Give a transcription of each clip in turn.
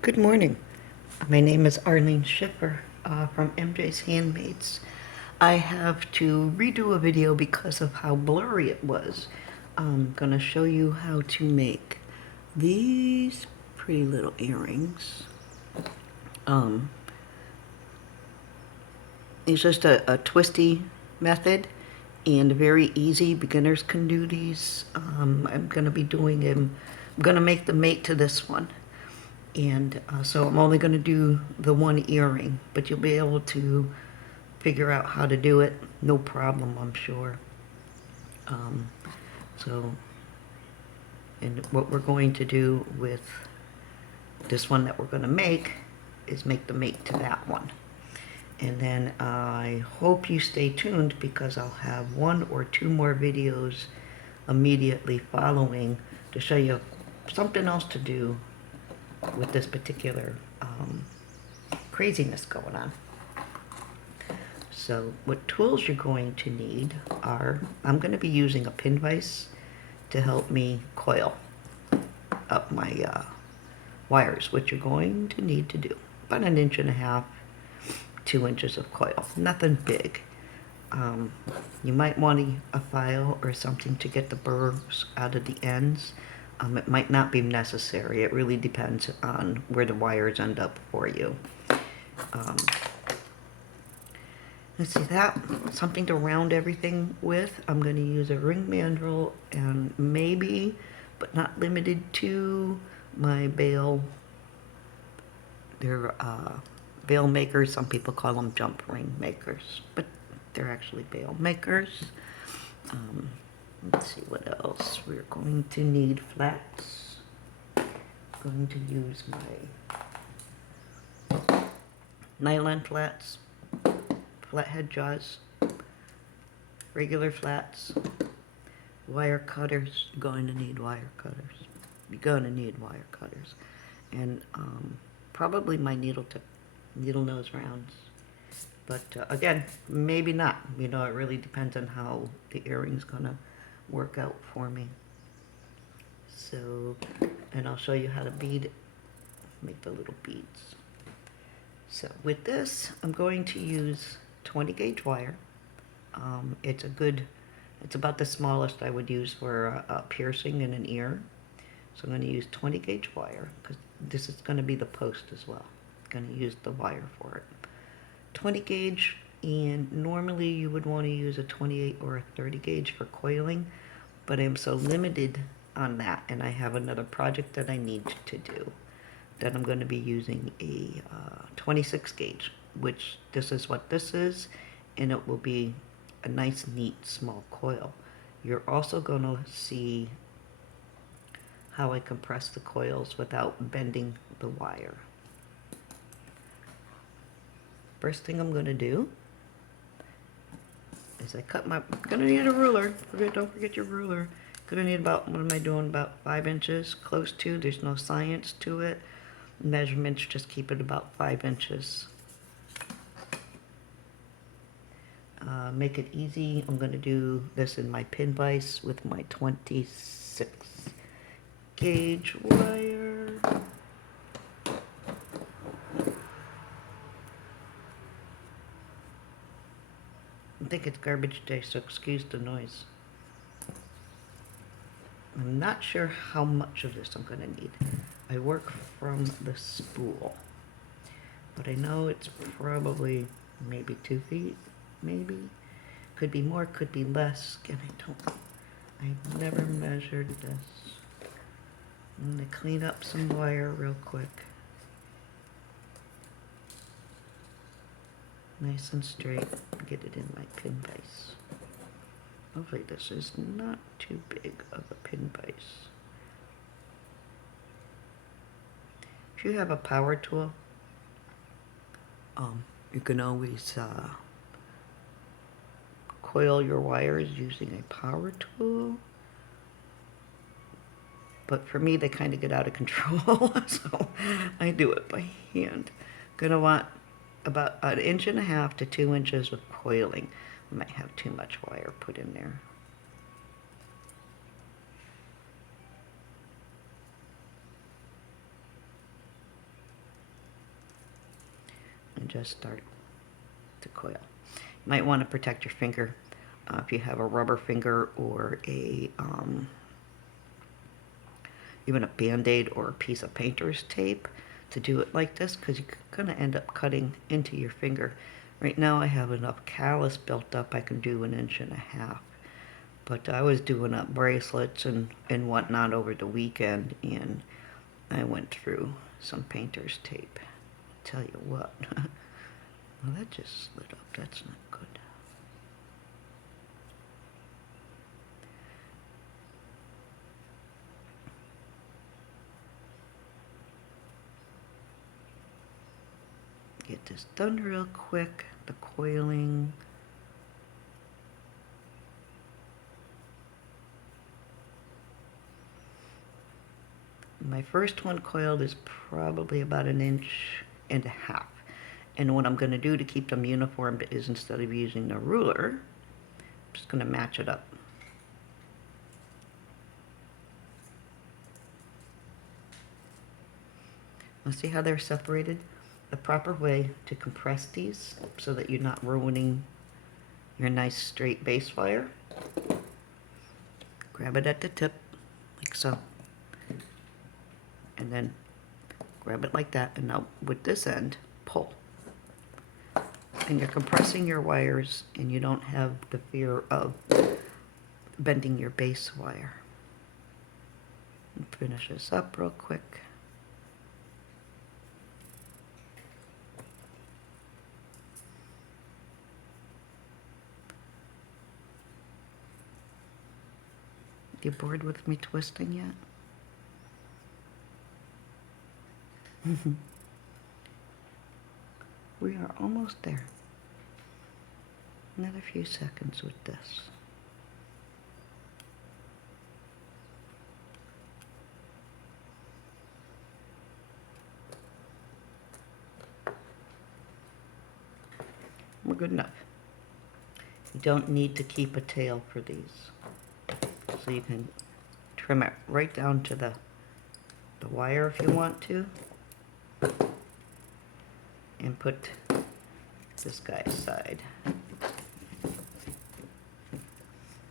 Good morning. My name is Arlene Schiffer from MJ's Handmaids. I have to redo a video because of how blurry it was. I'm going to show you how to make these pretty little earrings. Um, it's just a twisty method and very easy. Beginners can do these. I'm going to be doing them. I'm going to make the mate to this one. And so I'm only going to do the one earring, but you'll be able to figure out how to do it, no problem, I'm sure. Um, so, and what we're going to do with this one that we're going to make is make the mate to that one. And then I hope you stay tuned because I'll have one or two more videos immediately following to show you something else to do with this particular craziness going on. So what tools you're going to need are, I'm going to be using a pin vise to help me coil up my wires, which you're going to need to do. About 1.5 inches, 2 inches of coil, nothing big. You might want a file or something to get the burrs out of the ends. It might not be necessary. It really depends on where the wires end up for you. Let's see that, something to round everything with. I'm going to use a ring mandrel and maybe, but not limited to, my bail. They're bail makers. Some people call them jump ring makers, but they're actually bail makers. Let's see what else. We're going to need flats. I'm going to use my nylon flats, flathead jaws, regular flats, wire cutters. You're going to need wire cutters. You're going to need wire cutters. And probably my needle nose rounds. But again, maybe not. You know, it really depends on how the earring's gonna work out for me. So, and I'll show you how to make the little beads. So with this, I'm going to use 20 gauge wire. It's about the smallest I would use for a piercing in an ear. So I'm going to use 20 gauge wire because this is going to be the post as well. I'm going to use the wire for it. 20 gauge, and normally you would want to use a 28 or a 30 gauge for coiling, but I'm so limited on that, and I have another project that I need to do, that I'm going to be using a 26 gauge, which this is what this is, and it will be a nice, neat, small coil. You're also going to see how I compress the coils without bending the wire. First thing I'm going to do is I'm going to need a ruler. Don't forget your ruler. Going to need about, what am I doing, about 5 inches, close to. There's no science to it. Measurements, just keep it about 5 inches. Make it easy. I'm going to do this in my pin vise with my 26 gauge wire. I think it's garbage day, so excuse the noise. I'm not sure how much of this I'm going to need. I work from the spool, but I know it's probably maybe 2 feet, maybe. Could be more, could be less. Again, I've never measured this. I'm going to clean up some wire real quick. Nice and straight. Get it in my pin vise. Hopefully this is not too big of a pin vise. If you have a power tool, you can always coil your wires using a power tool. But for me, they kind of get out of control, so I do it by hand. Gonna want about 1.5 inches to 2 inches of coiling. I might have too much wire put in there. and just start to coil. You might want to protect your finger if you have a rubber finger or a even a band-aid or a piece of painter's tape to do it like this, because you're going to end up cutting into your finger. Right now I have enough callus built up I can do 1.5 inches. But I was doing up bracelets and whatnot over the weekend, and I went through some painter's tape. Tell you what. Well, that just slid up. That's not good. Get this done real quick. The coiling. My first one coiled is probably about 1.5 inches. And what I'm going to do to keep them uniform is, instead of using a ruler, I'm just going to match it up. Now see how they're separated? The proper way to compress these so that you're not ruining your nice straight base wire. Grab it at the tip, like so. And then grab it like that, and now with this end, pull. And you're compressing your wires, and you don't have the fear of bending your base wire. And finish this up real quick. You bored with me twisting yet? We are almost there. Another few seconds with this. We're good enough. You don't need to keep a tail for these. So you can trim it right down to the wire if you want to. And put this guy aside.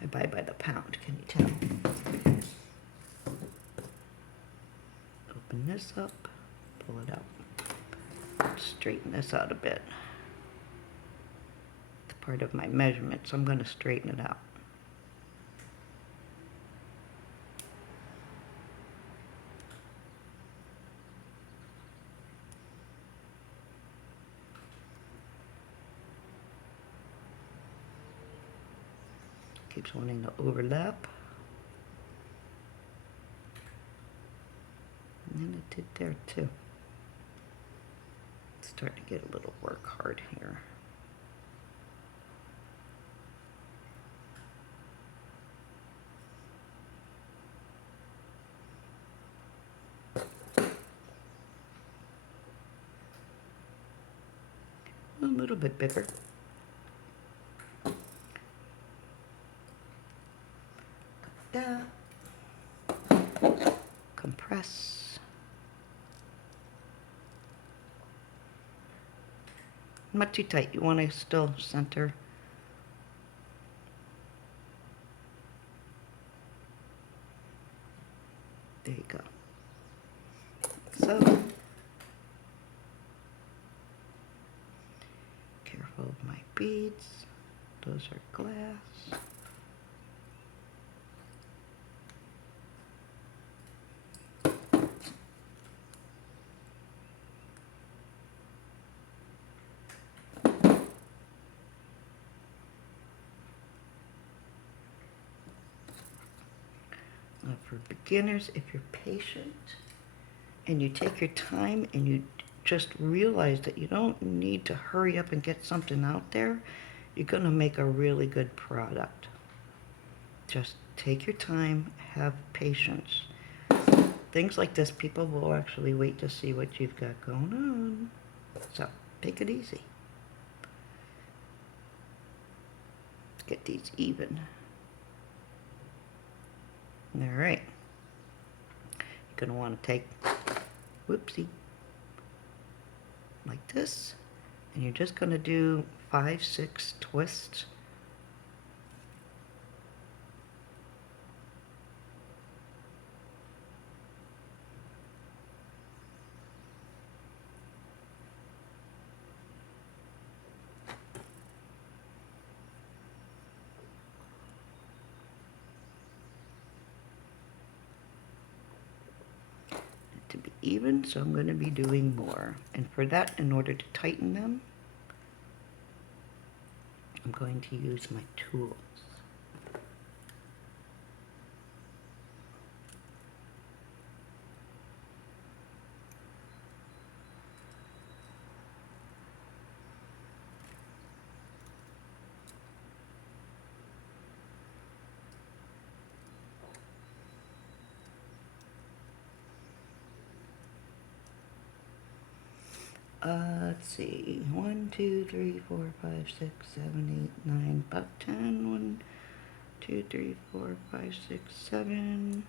I buy by the pound, can you tell? Open this up, pull it out. Straighten this out a bit. It's part of my measurement, so I'm going to straighten it out. Keeps wanting to overlap. And it did there too. It's starting to get a little work hard here. A little bit bigger. That. Compress. Not too tight. You want to still center. There you go. So, careful of my beads. Those are glass. For beginners, if you're patient and you take your time and you just realize that you don't need to hurry up and get something out there, you're going to make a really good product. Just take your time, have patience. Things like this, people will actually wait to see what you've got going on. So, take it easy. Let's get these even. All right. You're going to want to take, whoopsie, like this, And you're just going to do 5, 6 twists. To be even, so I'm going to be doing more. And for that, in order to tighten them, I'm going to use my tools. Let's see. 1, 2, 3, 4, 5, 6, 7, 8, 9, about 10. 1, 2, 3, 4, 5, 6, 7.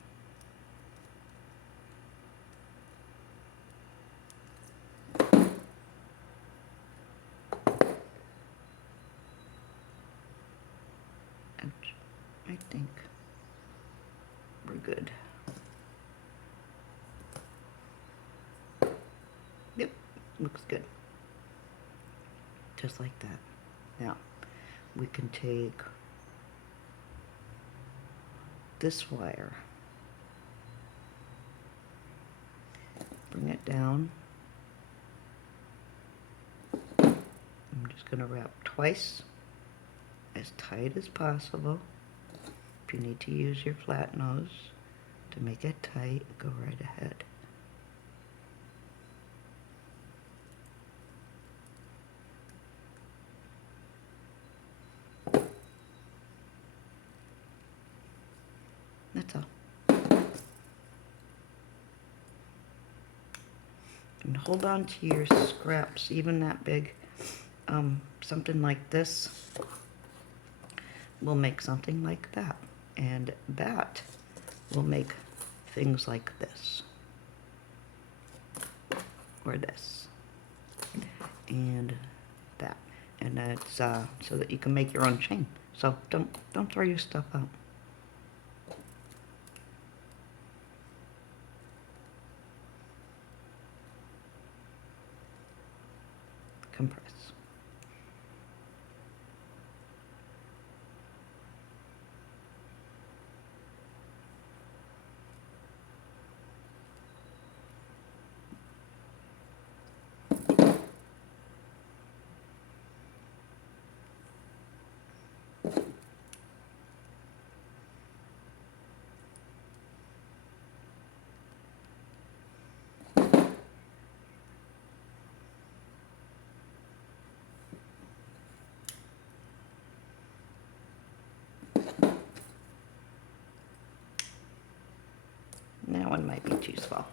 I think we're good. Yep, looks good. Just like that. Now, we can take this wire, bring it down. I'm just going to wrap twice, as tight as possible. If you need to use your flat nose to make it tight, go right ahead. That's all. And hold on to your scraps, even that big. Something like this will make something like that. And that will make things like this. Or this. And that. And that's so that you can make your own chain. So don't throw your stuff out. Compress. That one might be too small.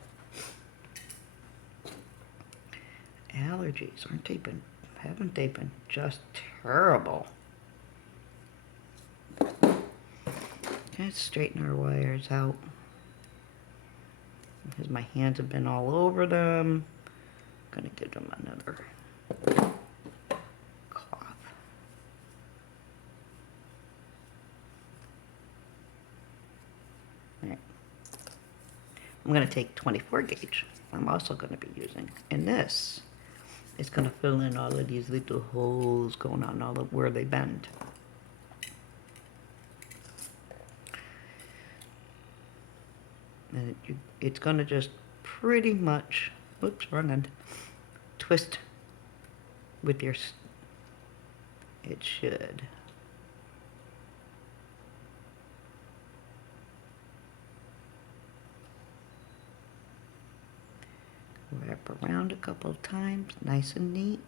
Allergies, haven't they been just terrible? Let's straighten our wires out. Because my hands have been all over them. I'm gonna give them another cloth. All right. I'm going to take 24 gauge. I'm also going to be using. And this is going to fill in all of these little holes going on all of where they bend. And it's going to just pretty much, oops, wrong end, twist with your, it should. Wrap around a couple of times, nice and neat.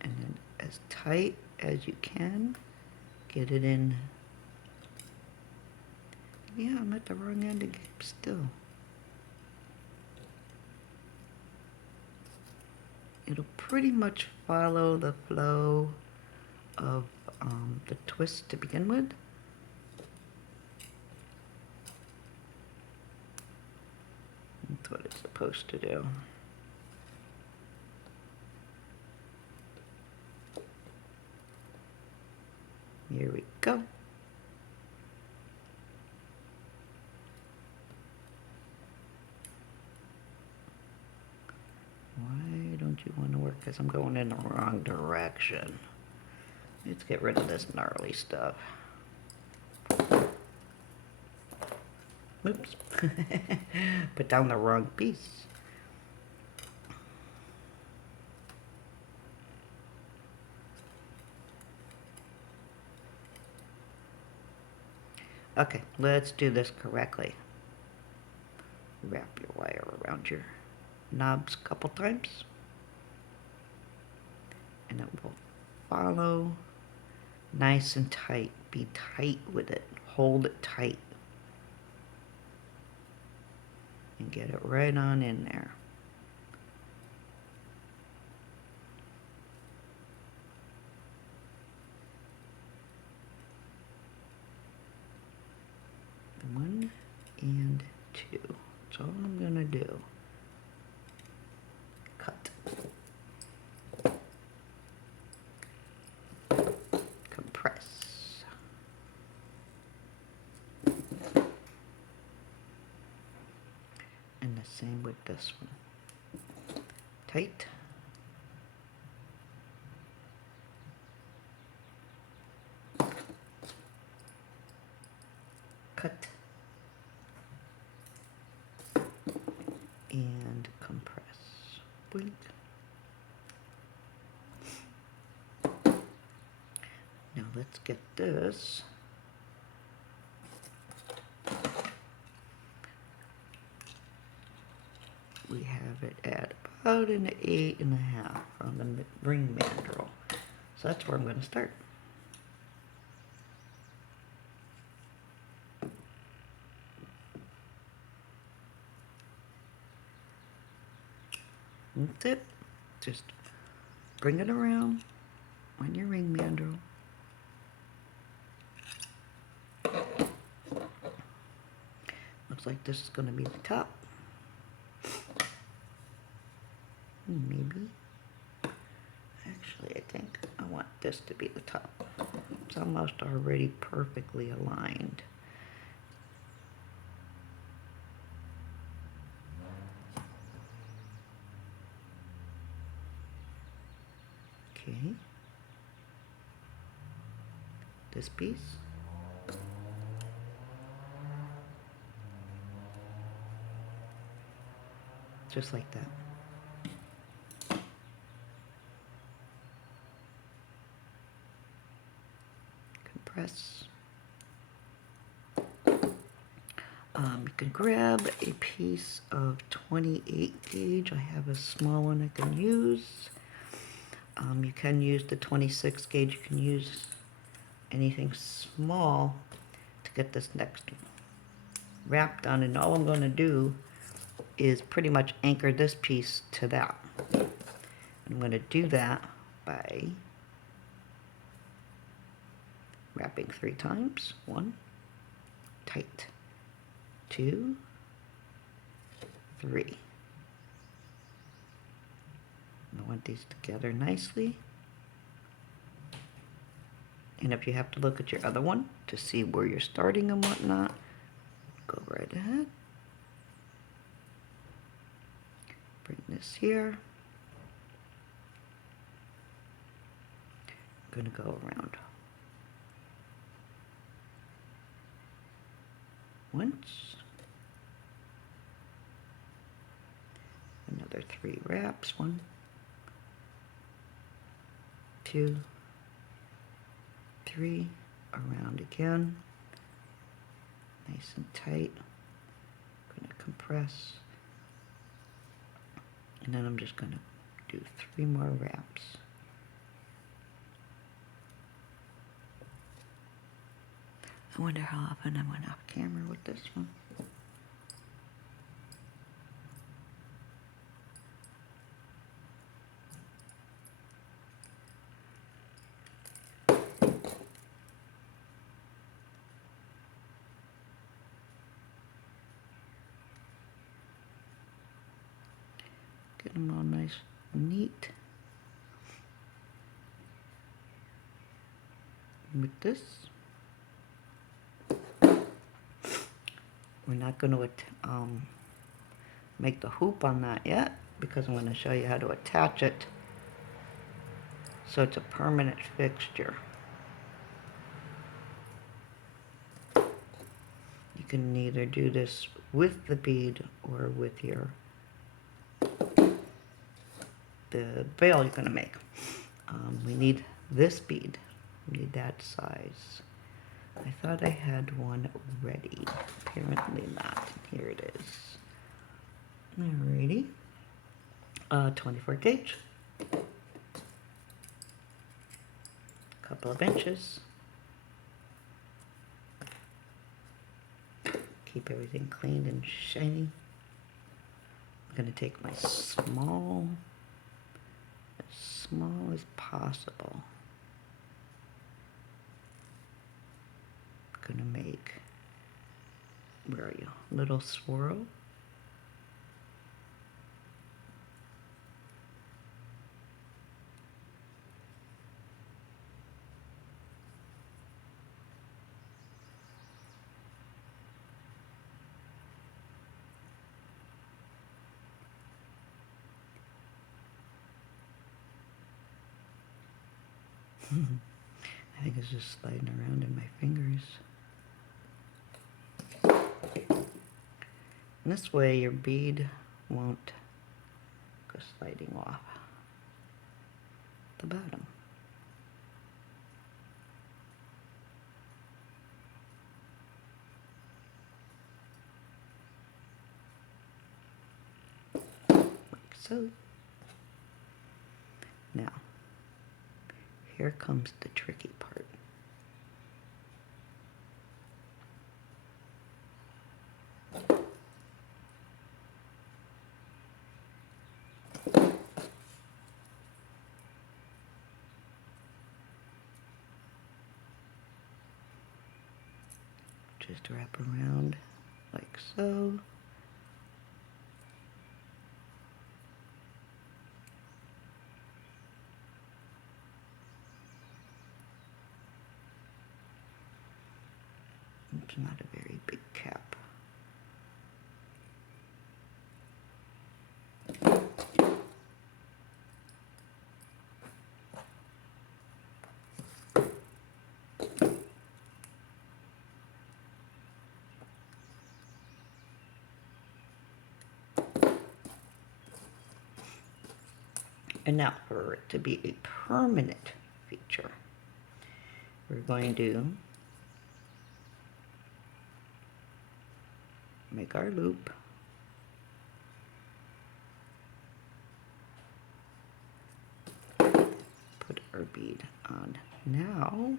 And then as tight as you can, get it in. Yeah, I'm at the wrong end again, still. It'll pretty much follow the flow of the twist to begin with. That's what it's supposed to do. Here we go. Why don't you want to work? Because I'm going in the wrong direction. Let's get rid of this gnarly stuff. Oops. Put down the wrong piece. Okay, let's do this correctly. Wrap your wire around your knobs a couple times. And it will follow nice and tight. Be tight with it. Hold it tight. And get it right on in there. One and two. That's all I'm gonna do. Cut. Compress. And the same with this one. Tight. Cut. And compress. Blink. Now let's get this. We have it at about an 8.5 on the ring mandrel. So that's where I'm going to start. That's it. Just bring it around on your ring mandrel. Looks like this is going to be the top. Maybe. Actually, I think I want this to be the top. It's almost already perfectly aligned. Okay. This piece. Just like that. Compress. You can grab a piece of 28 gauge. I have a small one I can use. You can use the 26 gauge. You can use anything small to get this next wrap done. And all I'm going to do is pretty much anchor this piece to that. I'm going to do that by wrapping 3 times. 1, tight. 2, 3. I want these together nicely. And if you have to look at your other one to see where you're starting and whatnot, go right ahead. Bring this here. I'm going to go around once. Another 3 wraps. 1, 2, 3. Around again. Nice and tight. I'm going to compress. And then I'm just going to do 3 more wraps. I wonder how often I went off camera with this one. Get them all nice and neat. with this. We're not going to make the hoop on that yet because I'm going to show you how to attach it so it's a permanent fixture. You can either do this with the bead or with the veil you're going to make. We need this bead. We need that size. I thought I had one ready. Apparently not. Here it is. Alrighty. 24 gauge. Couple of inches. Keep everything clean and shiny. I'm going to take my small, as small as possible. I'm going to make, where are you? Little swirl. I think it's just sliding around in my fingers. And this way your bead won't go sliding off the bottom. Like so. Now, here comes the tricky part. Just wrap around like so. It's not a very big cap. And now for it to be a permanent feature, we're going to make our loop. Put our bead on. Now,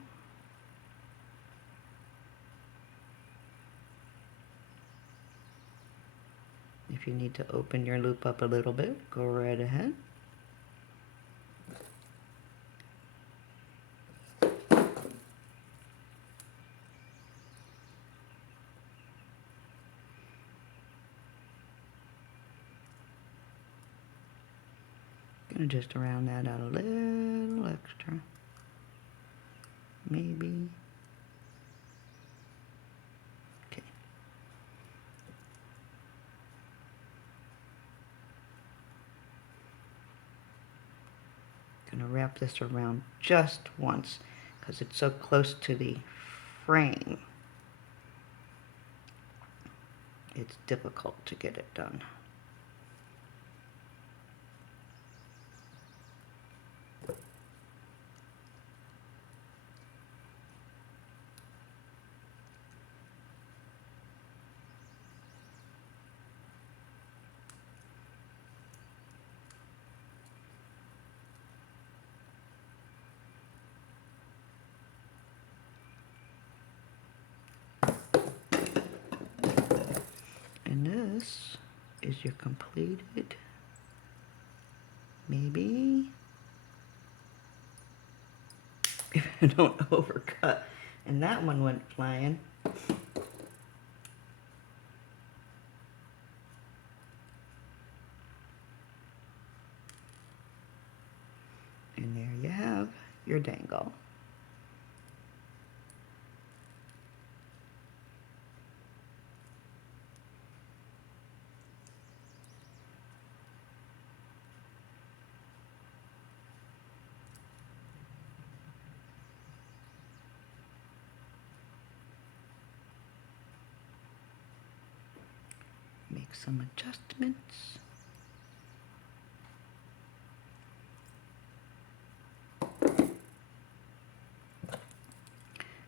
if you need to open your loop up a little bit, go right ahead. Gonna just round that out a little extra. Maybe. Okay. Gonna wrap this around just once because it's so close to the frame. It's difficult to get it done. And this is your completed, maybe, if I don't overcut. And that one went flying. And there you have your dangle. make some adjustments.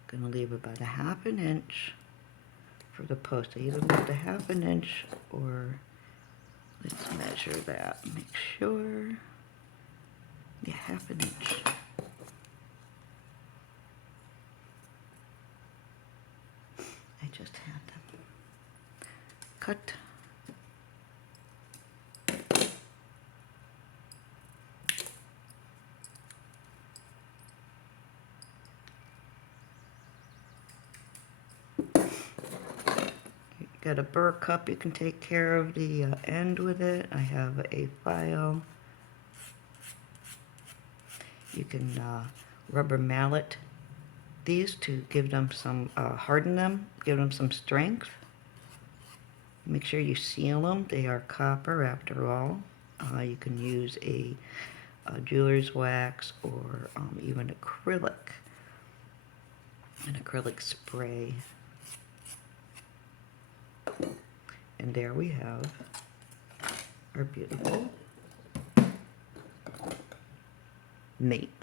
Gonna leave about a 1/2 inch for the post. I either left a 1/2 inch or let's measure that. Make sure. Yeah, 1/2 inch. I just had them cut. Got a burr cup, you can take care of the end with it. I have a file. You can rubber mallet these to give them some, harden them, give them some strength. Make sure you seal them. They are copper after all. You can use a jeweler's wax or even an acrylic spray. And there we have our beautiful mate.